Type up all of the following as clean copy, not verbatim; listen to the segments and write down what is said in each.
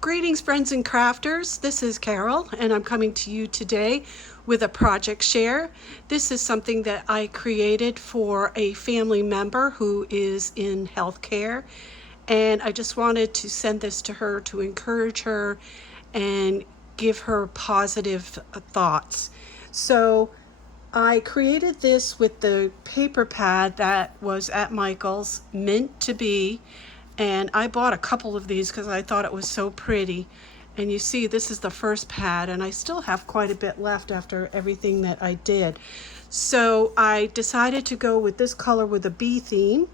Greetings, friends and crafters. This is Carol, and I'm coming to you today with a project share. This is something that I created for a family member who is in healthcare, and I just wanted to send this to her to encourage her and give her positive thoughts. So I created this with the paper pad that was at Michael's, meant to be, and I bought a couple of these because I thought it was so pretty. And you see, this is the first pad, and I still have quite a bit left after everything that I did. So I decided to go with this color with a bee theme,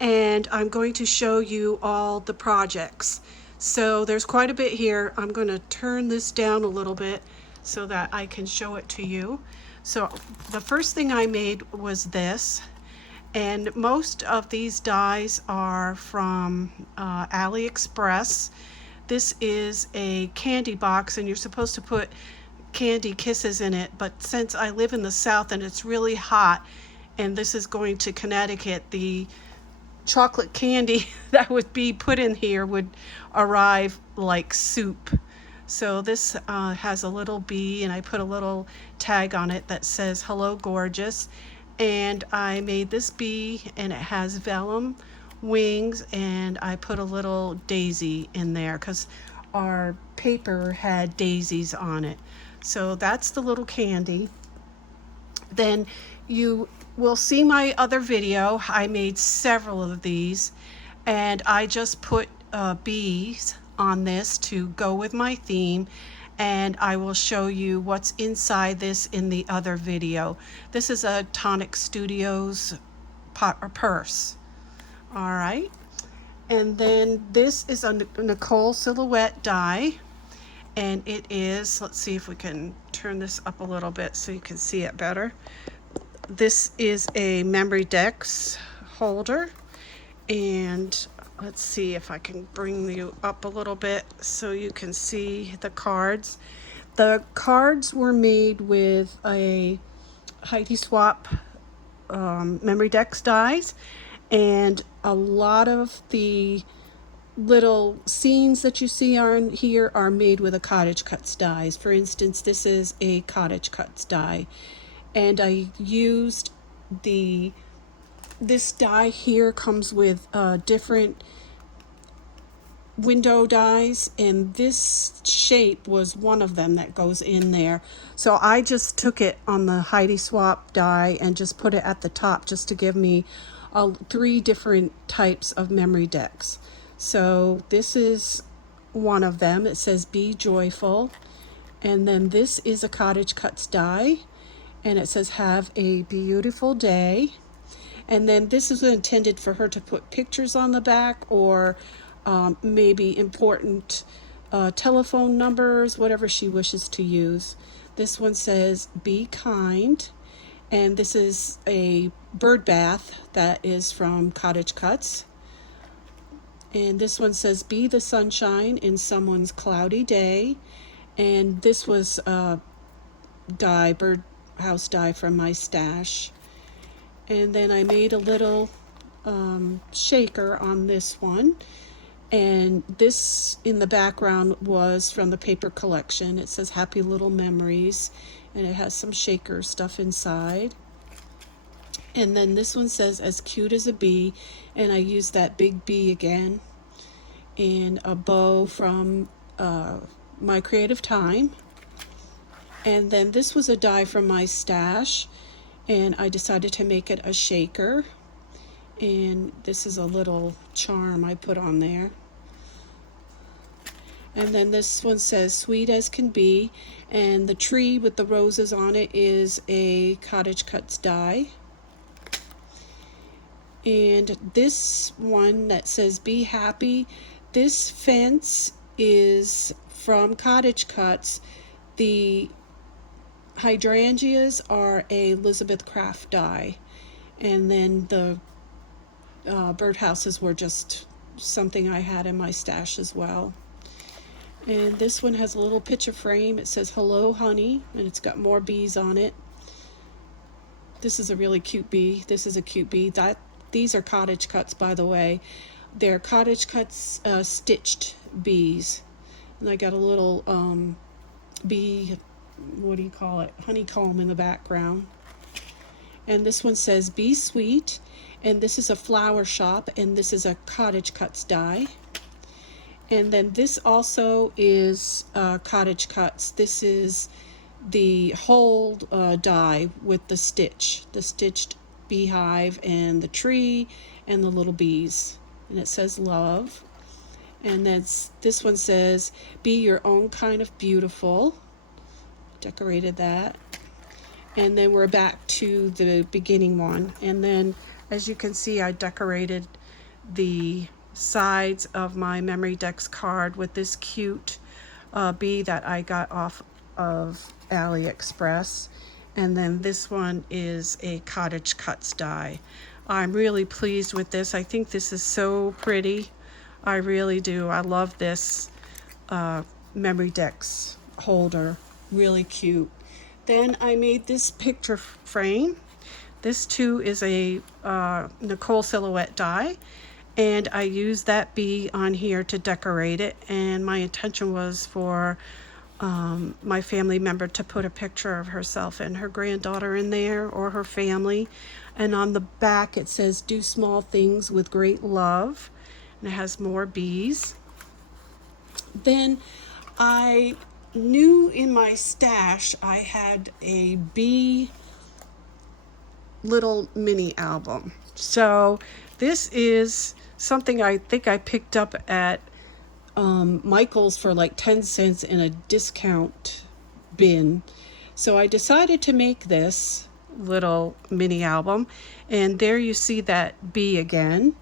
and I'm going to show you all the projects. So there's quite a bit here. I'm going to turn this down a little bit so that I can show it to you. So the first thing I made was this, and most of these dies are from AliExpress. This is a candy box, and you're supposed to put candy kisses in it, but since I live in the South and it's really hot, and this is going to Connecticut, the chocolate candy that would be put in here would arrive like soup. So this has a little bee, and I put a little tag on it that says "Hello Gorgeous," and I made this bee, and it has vellum wings, and I put a little daisy in there because our paper had daisies on it. So that's the little candy. Then you will see my other video. I made several of these, and I just put bees on this to go with my theme, and I will show you what's inside this in the other video. This is a Tonic Studios purse. All right, and then this is a Nicole Silhouette die, and it is, let's see if we can turn this up a little bit so you can see it better. This is a Memory Dex Holder, and let's see if I can bring you up a little bit so you can see the cards. The cards were made with a Heidi Swap Memory Dex dies, and a lot of the little scenes that you see on here are made with a Cottage Cuts dies. For instance, this is a Cottage Cuts die, and I used this die here comes with different window dies, and this shape was one of them that goes in there. So I just took it on the Heidi Swap die and just put it at the top just to give me 3 different types of memory decks. So this is one of them. It says "Be Joyful," and then this is a Cottage Cuts die, and it says "Have a Beautiful Day." And then this is intended for her to put pictures on the back, or maybe important telephone numbers, whatever she wishes to use. This one says "Be Kind," and this is a bird bath that is from Cottage Cuts. And this one says "Be the sunshine in someone's cloudy day," and this was a die, birdhouse die from my stash. And then I made a little shaker on this one, and this in the background was from the paper collection. It says "Happy Little Memories," and it has some shaker stuff inside. And then this one says "As Cute as a Bee," and I used that big bee again, and a bow from My Creative Time. And then this was a die from my stash, and I decided to make it a shaker, and this is a little charm I put on there. And then this one says "Sweet as Can Be," and the tree with the roses on it is a Cottage Cuts die. And this one that says "Be Happy," this fence is from Cottage Cuts. The hydrangeas are a Elizabeth Craft die, and then the birdhouses were just something I had in my stash as well. And this one has a little picture frame. It says "Hello Honey," and it's got more bees on it. This is a really cute bee. This is a cute bee. These are Cottage Cuts, by the way. They're Cottage Cuts stitched bees. And I got a little bee, what do you call it, honeycomb in the background. And this one says Be Sweet, and this is a flower shop, and this is a Cottage Cuts die. And then this also is Cottage Cuts. This is the whole die with the stitched beehive and the tree and the little bees. And it says love. And this one says Be Your Own Kind of Beautiful. Decorated that. And then we're back to the beginning one. And then as you can see, I decorated the sides of my Memory Dex card with this cute bee that I got off of AliExpress. And then this one is a Cottage Cuts die. I'm really pleased with this. I think this is so pretty. I really do. I love this Memory Dex holder. Really cute. Then I made this picture frame. This too is a Nicole Silhouette die. And I used that bee on here to decorate it. And my intention was for my family member to put a picture of herself and her granddaughter in there, or her family. And on the back it says Do Small Things with Great Love. And it has more bees. Then I knew in my stash I had a bee little mini album. So this is something I think I picked up at Michael's for like 10 cents in a discount bin. So I decided to make this little mini album, and there you see that bee again.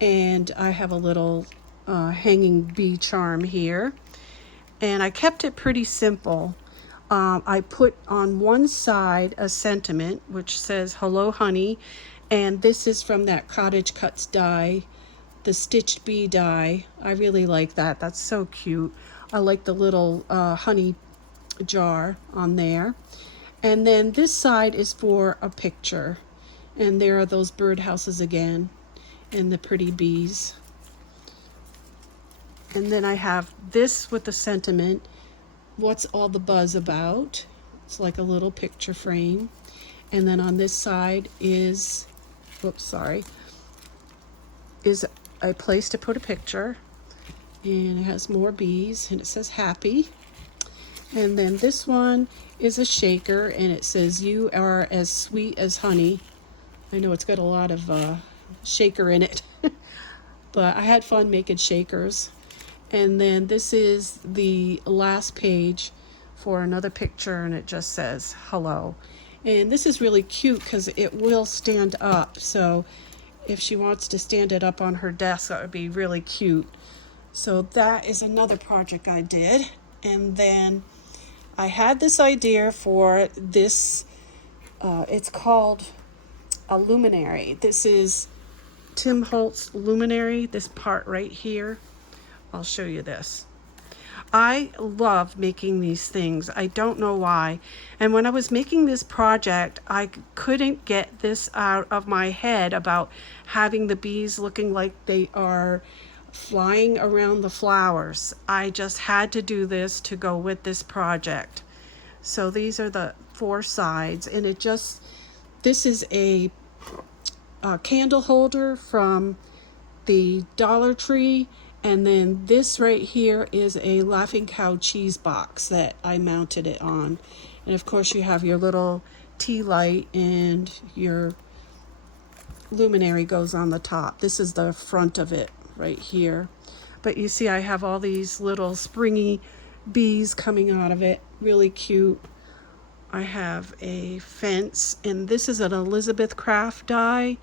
And I have a little hanging bee charm here. And I kept it pretty simple. I put on one side a sentiment which says Hello Honey, and this is from that Cottage Cuts die, the stitched bee die. I really like that. That's so cute. I like the little honey jar on there. And then this side is for a picture, and there are those birdhouses again and the pretty bees. And then I have this with the sentiment, what's all the buzz about? It's like a little picture frame. And then on this side is, is a place to put a picture. And it has more bees, and it says happy. And then this one is a shaker, and it says You Are As Sweet as Honey. I know it's got a lot of shaker in it, but I had fun making shakers. And then this is the last page for another picture, and it just says hello. And this is really cute because it will stand up. So if she wants to stand it up on her desk, that would be really cute. So that is another project I did. And then I had this idea for this, it's called a luminary. This is Tim Holtz Luminary, this part right here. I'll show you this. I love making these things. I don't know why. And when I was making this project, I couldn't get this out of my head about having the bees looking like they are flying around the flowers. I just had to do this to go with this project. So these are the 4 sides, and this is a candle holder from the Dollar Tree. And then this right here is a Laughing Cow cheese box that I mounted it on. And of course you have your little tea light, and your luminary goes on the top. This is the front of it right here. But you see I have all these little springy bees coming out of it. Really cute. I have a fence, and this is an Elizabeth Craft die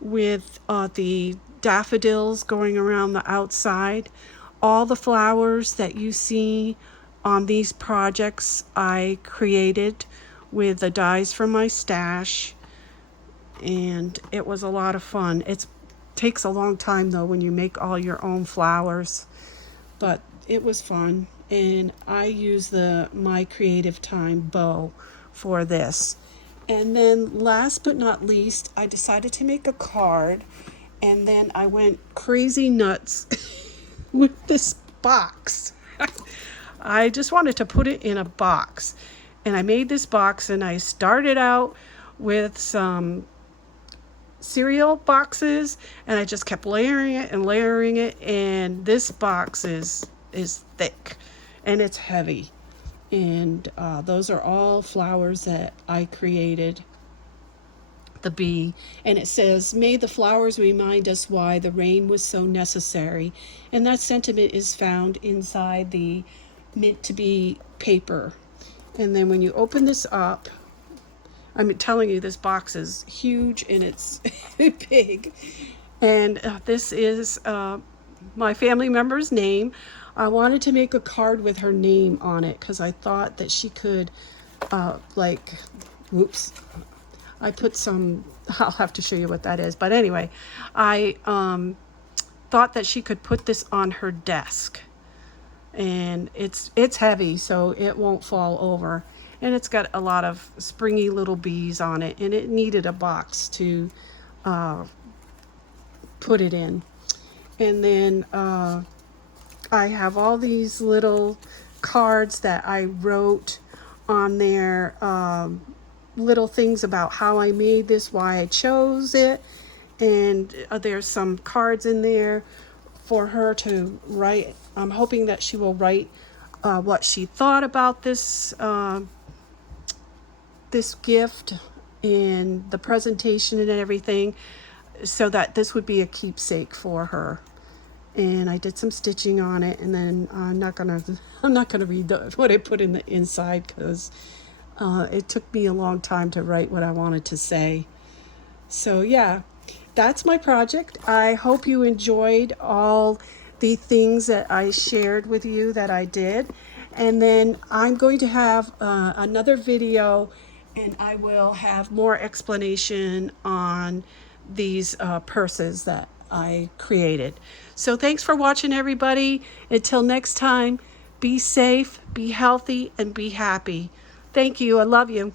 with the daffodils going around the outside. All the flowers that you see on these projects I created with the dies from my stash, and it was a lot of fun. It takes a long time though when you make all your own flowers, but it was fun. And I use the My Creative Time bow for this. And then last but not least, I decided to make a card. And then I went crazy nuts with this box. I just wanted to put it in a box. And I made this box, and I started out with some cereal boxes, and I just kept layering it and layering it, and this box is thick and it's heavy. And those are all flowers that I created. The bee, and it says, "May the flowers remind us why the rain was so necessary." And that sentiment is found inside the meant to be paper. And then when you open this up, I'm telling you, this box is huge and it's big. And this is my family member's name. I wanted to make a card with her name on it because I thought that she could whoops, I put some, I'll have to show you what that is. But anyway, I thought that she could put this on her desk. And it's heavy, so it won't fall over. And it's got a lot of springy little bees on it. And it needed a box to put it in. And then I have all these little cards that I wrote on there. Little things about how I made this, why I chose it, and there's some cards in there for her to write. I'm hoping that she will write what she thought about this this gift and the presentation and everything, so that this would be a keepsake for her. And I did some stitching on it, and then I'm not gonna read what I put in the inside because it took me a long time to write what I wanted to say. So yeah, that's my project. I hope you enjoyed all the things that I shared with you that I did. And then I'm going to have another video, and I will have more explanation on these purses that I created. So thanks for watching, everybody. Until next time, be safe, be healthy, and be happy. Thank you. I love you.